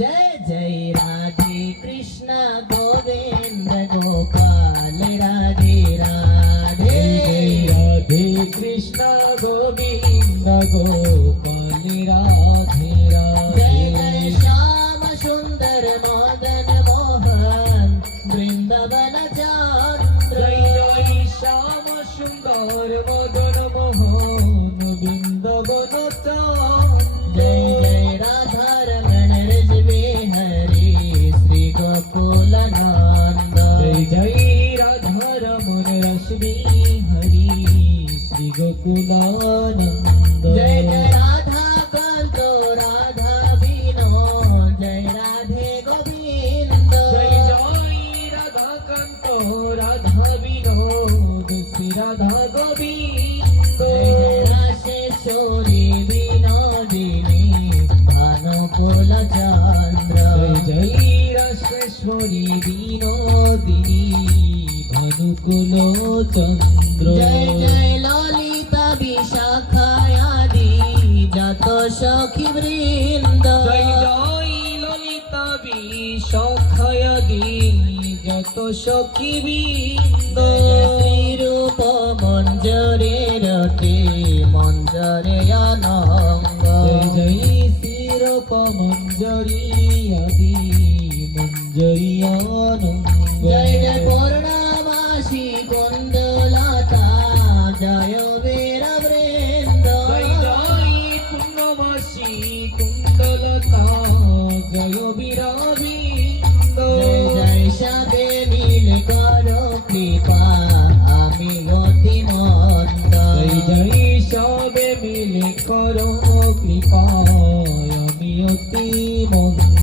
जय जय राधे कृष्ण गोविंद गोपाल राधे राधे राधे कृष्ण गोविंद गोपाल राधे राधे जय जय श्याम सुंदर मदन मोहन वृंदावन चंद्र जय जय श्याम सुंदर मदन मोहन वृंदावन चंद्र जय जय राधा रमण रजवे हरे श्री गोकुल नंद जय जय राधा रमण रश्मि हरि श्री गोकुलानंद जय जय राधा कांतो राधा बीनो जय राधे गोविंद जय जय राधा कांतो राधा विनोद श्री राधा गोविंद जय जय राशेश्वरी विनोदिनी भानुकुल चंद्र जय जय राश्वेश्वरी विनोदिनी भानुकुल चंद्र जय जय ललिता विशाखायादि जत सखी वृंद जय जय ललिता विशाखायादि যত সখী বৃন্দ শ্রী রূপ মঞ্জরে রতে মঞ্জরে আনন্দ জয় জয় শ্রীরূপ মঞ্জরি আদি মঞ্জরি আনন্দ জয় জয় পূর্ণমাসী কুন্দলতা জয় বীর বৃন্দ জয় জয় পূর্ণমাসী কুণ্ডলতা জয় বীরবৃন্দ জয় জয় সবে মিলে করো কৃপা আমি অতি মন্দ জয় জয় সবে মিলে করো কৃপা আমি অতি মন্দ